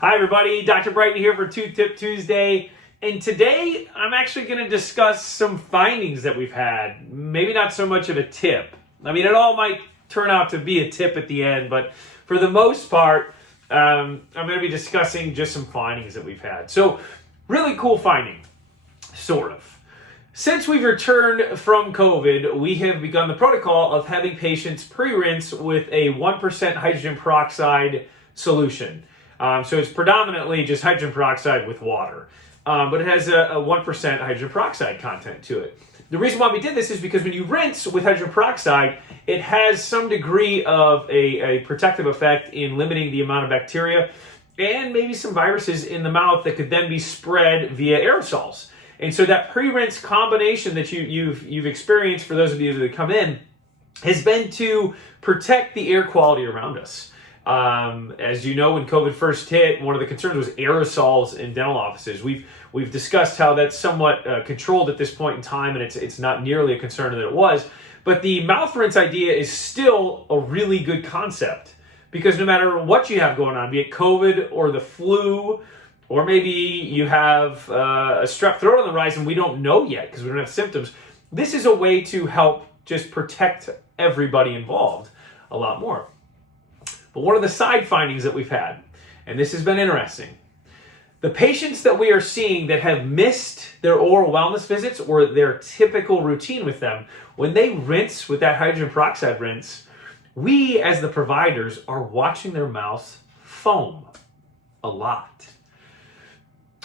Hi everybody, Dr. Bryton here for Tooth Tip Tuesday, and today I'm actually going to discuss some findings that we've had. Maybe not so much of a tip. I mean, it all might turn out to be a tip at the end, but for the most part, I'm going to be discussing just some findings that we've had. So, really cool finding, sort of. Since we've returned from COVID, we have begun the protocol of having patients pre-rinse with a 1% hydrogen peroxide solution. So it's predominantly just hydrogen peroxide with water, but it has a 1% hydrogen peroxide content to it. The reason why we did this is because when you rinse with hydrogen peroxide, it has some degree of a protective effect in limiting the amount of bacteria and maybe some viruses in the mouth that could then be spread via aerosols. And so that pre-rinse combination that you've experienced, for those of you that come in, has been to protect the air quality around us. As you know, when COVID first hit, one of the concerns was aerosols in dental offices. We've discussed how that's somewhat controlled at this point in time, and it's not nearly a concern that it was. But the mouth rinse idea is still a really good concept, because no matter what you have going on, be it COVID or the flu, or maybe you have a strep throat on the rise and we don't know yet because we don't have symptoms, this is a way to help just protect everybody involved a lot more. But one of the side findings that we've had, and this has been interesting, the patients that we are seeing that have missed their oral wellness visits or their typical routine with them, when they rinse with that hydrogen peroxide rinse, we as the providers are watching their mouths foam a lot.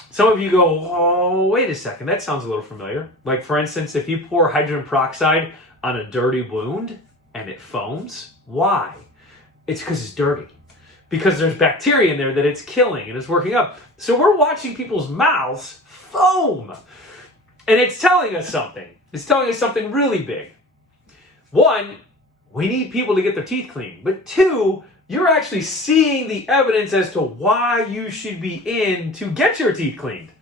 Some of you go, oh, wait a second, that sounds a little familiar. Like, for instance, if you pour hydrogen peroxide on a dirty wound and it foams, why? It's because it's dirty. Because there's bacteria in there that it's killing and it's working up. So we're watching people's mouths foam. And it's telling us something. It's telling us something really big. One, we need people to get their teeth cleaned. But two, you're actually seeing the evidence as to why you should be in to get your teeth cleaned.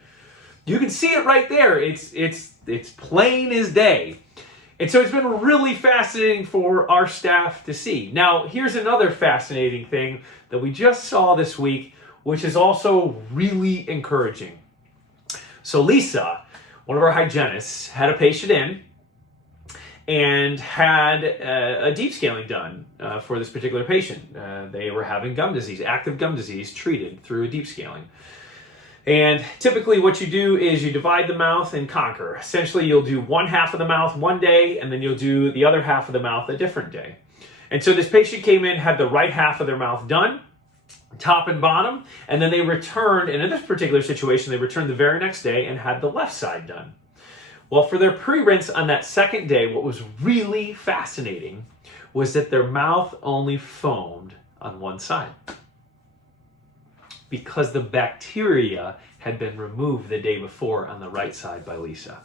You can see it right there. It's plain as day. And so it's been really fascinating for our staff to see. Now, here's another fascinating thing that we just saw this week, which is also really encouraging. So Lisa, one of our hygienists, had a patient in and had a deep scaling done for this particular patient. They were having gum disease, active gum disease, treated through a deep scaling. And typically what you do is you divide the mouth and conquer. Essentially, you'll do one half of the mouth one day, and then you'll do the other half of the mouth a different day. And so this patient came in, had the right half of their mouth done, top and bottom, and then they returned, and in this particular situation, they returned the very next day and had the left side done. Well, for their pre-rinse on that second day, what was really fascinating was that their mouth only foamed on one side, because the bacteria had been removed the day before on the right side by Lisa.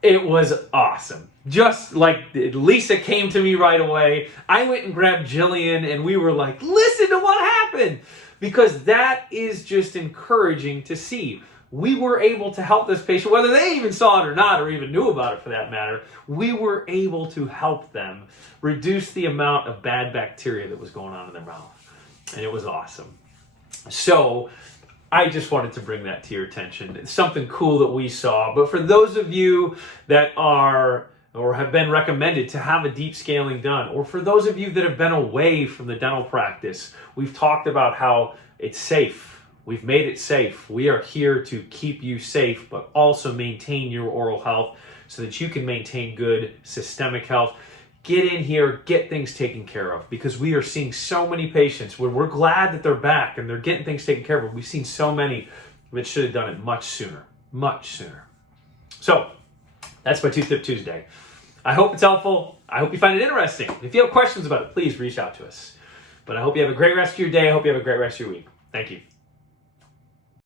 It was awesome. Just like Lisa came to me right away, I went and grabbed Jillian and we were like, listen to what happened, because that is just encouraging to see. We were able to help this patient, whether they even saw it or not, or even knew about it for that matter. We were able to help them reduce the amount of bad bacteria that was going on in their mouth. And it was awesome. So I just wanted to bring that to your attention. It's something cool that we saw. But for those of you that are or have been recommended to have a deep scaling done, or for those of you that have been away from the dental practice, we've talked about how it's safe. We've made it safe. We are here to keep you safe, but also maintain your oral health so that you can maintain good systemic health. Get in here, get things taken care of, because we are seeing so many patients where we're glad that they're back and they're getting things taken care of. We've seen so many that should have done it much sooner, much sooner. So that's my Tooth Tip Tuesday. I hope it's helpful. I hope you find it interesting. If you have questions about it, please reach out to us. But I hope you have a great rest of your day. I hope you have a great rest of your week. Thank you.